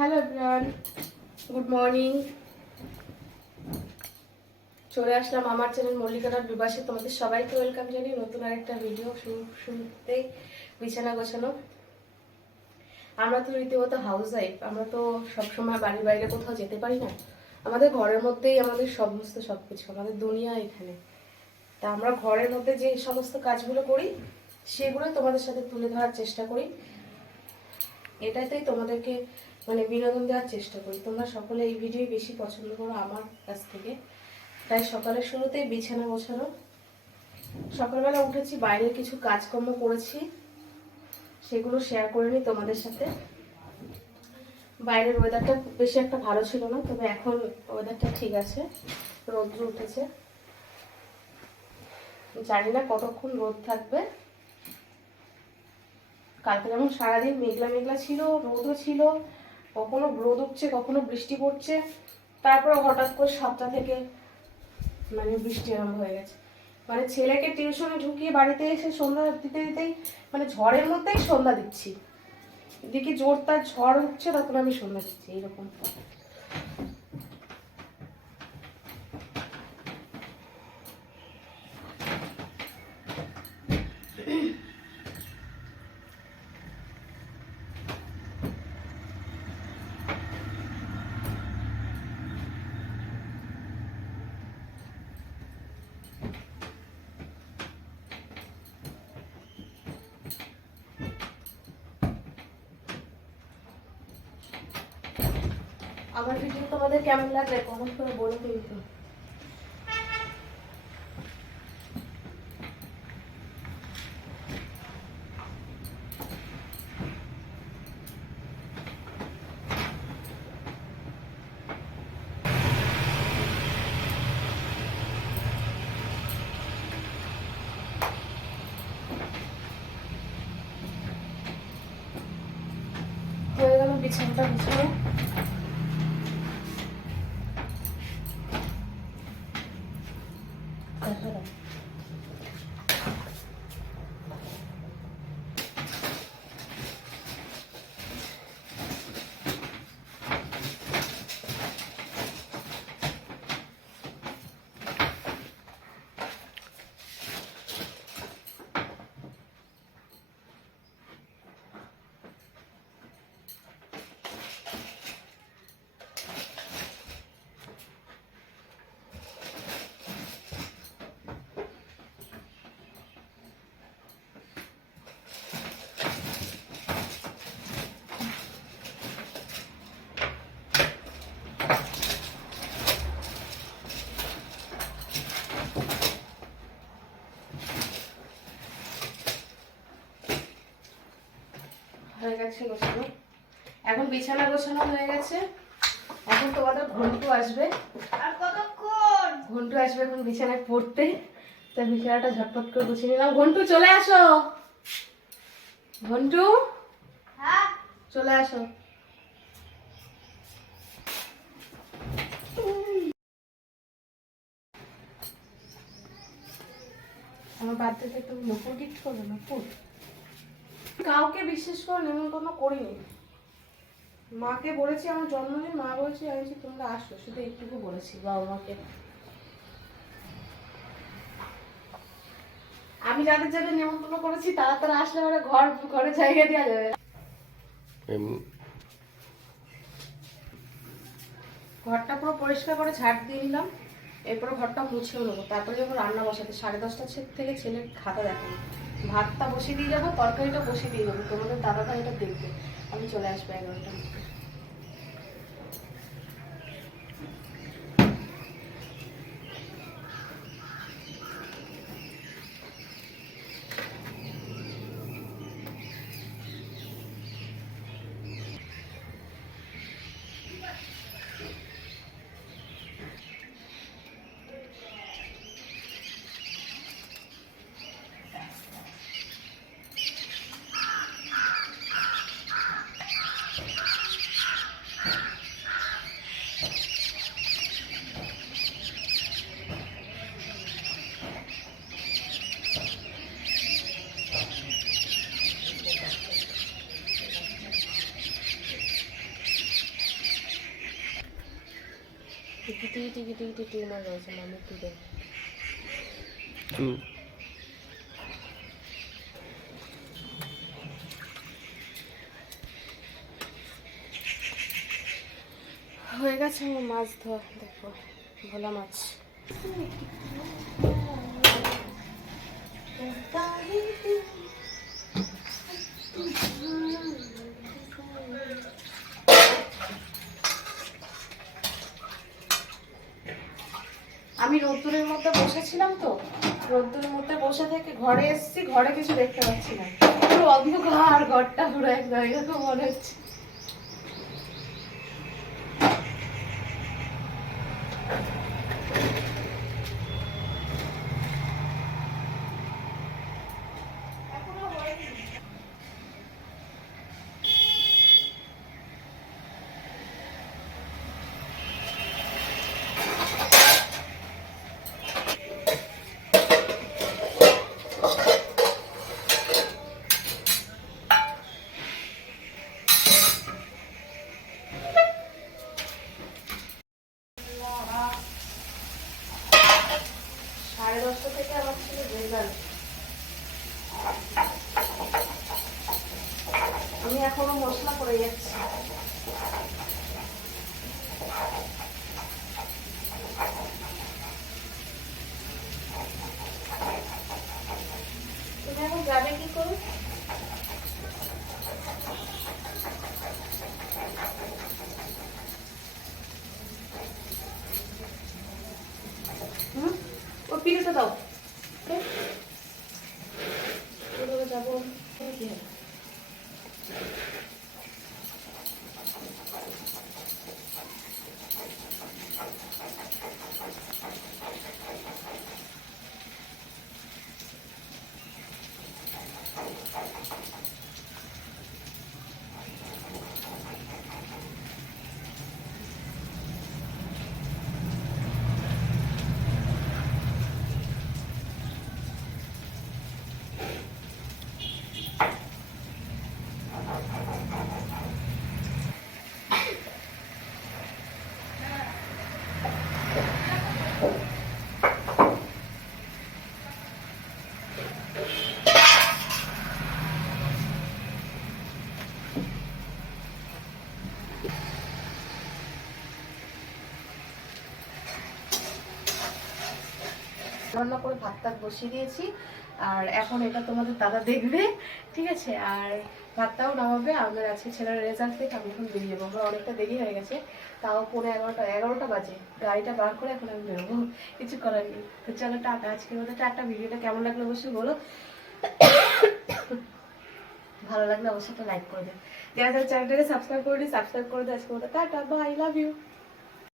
Hello everyone good morning চলে আসলাম আমার channel মল্লিকাটার বিবাসে তোমাদের সবাইকে ওয়েলকাম জানিয়ে নতুন আরেকটা ভিডিও শুরুতেই বিছানা গোছানো। আমরা তো রীতিমতো হাউস ওয়াইফ আমরা তো সবসময় বাড়ির বাইরে কোথাও যেতে পারি না। আমাদের ঘরের মধ্যেই আমাদের সমস্ত সব কিছু আমাদের দুনিয়া এখানে। তা আমরা ঘরের মধ্যে যে সমস্ত কাজগুলো করি সেগুলো তোমাদের সাথে তুলে ধরার চেষ্টা করি। এটাতেই তোমাদেরকে মানে বিনোদন দেওয়ার চেষ্টা করি। তোমরা সকলে এই ভিডিও বেশি পছন্দ করো আমার কাছ থেকে। তাই সকালের শুরুতেই বিছানা গোছানো। সকালবেলা উঠেছি, বাইরের কিছু কাজকর্ম করেছি, সেগুলো শেয়ার করে নিই তোমাদের সাথে। বাইরের ওয়েদারটা বেশি একটা ভালো ছিল না, তবে এখন ওয়েদারটা ঠিক আছে, রোদ্র উঠেছে। জানি না কতক্ষণ রোদ থাকবে। কালকে যেমন সারাদিন মেঘলা মেঘলা ছিল, রোদও ছিল, কখনো রোদ উঠছে কখনো বৃষ্টি পড়ছে। তারপর হঠাৎ করে সাতটা থেকে মানে বৃষ্টি আরম্ভ হয়ে গেছে। মানে ছেলেকে টিউশনে ঢুকিয়ে বাড়িতে এসে সন্ধ্যা দিতে দিতেই মানে ঝড়ের মধ্যেই সন্ধ্যা দিচ্ছি। এদিকে জোর তার ঝড় হচ্ছে তখন আমি সন্ধ্যা দিচ্ছি, এইরকম। আমার ভিডিও তোমাদের কেমন লাগলে কমেন্ট করে বলো কিন্তু বিছানাটা বিছানো দেখা দাও হয়ে গেছে গোছানো। এখন বিছানা গোছানো হয়ে গেছে। এখন তোমাদের ঘন্টু আসবে। আর কতক্ষণ? ঘন্টু আসবে এখন বিছানায় পড়তে। তা বিছানাটা ঝটপট করে গুছিয়ে নিলাম। ঘন্টু চলে আসো। ঘন্টু হ্যাঁ? চলে আসো। আমার বার্থডেতে তুমি নকুল গিফট করবে নকুল কাউকে বিশ্বাস করে নিমন্ত্রণ করিনি। মাকে বলেছি আমার জন্মদিন মা বলেছি আমি তোমরা আসো। শুধু একটুকু বলেছি বাবা মাকে। আমি যাদের যাদের নিমন্ত্রণ করেছি তারা তারা আসলে মানে ঘর ঘরে জায়গা দেওয়া যাবে। ঘরটা পুরো পরিষ্কার করে ঝাড় দিয়ে নিলাম। এরপরে ঘরটা মুছেও নেব। তারপরে যখন রান্না বসাতে, সাড়ে দশটা থেকে ছেলের খাতা দেখানো ভাতটা বসিয়ে দিয়ে যাব, তরকারিটা বসিয়ে দিয়ে যাব। তোমাদের দাদা ভাই এটা দেখবে। আমি চলে আসব এগারোটার হয়ে গেছে আমার মাছ ধোয়া দেখো ভোলা মাছ। আমি রোদ্দুরের মধ্যে বসেছিলাম তো, রোদ্দুরের মধ্যে বসে থেকে ঘরে এসছি, ঘরে কিছু দেখতে পাচ্ছি না। পুরো অন্ধকার, ঘরটা পুরো একদম এরকম মনে হচ্ছে। 好好好 রান্না করে ভাত টাত বসিয়ে দিয়েছি। আর এখন এটা তোমাদের দাদা দেখবে, ঠিক আছে? আর ভাতটাও নামাবে, আমাদের আজকে ছেলের রেজাল্ট থেকে আমি এখন বেরিয়ে যাব। অনেকটা দেরি হয়ে গেছে, তাও পনেরো এগারোটা এগারোটা বাজে। গাড়িটা বার করে এখন আমি বেরোবো। কিছু করার নেই। তো চলো টাটা, আজকের মতো টাটা। ভিডিওটা কেমন লাগল অবশ্যই বলো। ভালো লাগলে অবশ্যই একটা লাইক করে দেবে যারা যারা চ্যানেলটাকে সাবস্ক্রাইব করে দিই সাবস্ক্রাইব করে দেয় আজকে মতো। Tata bye love you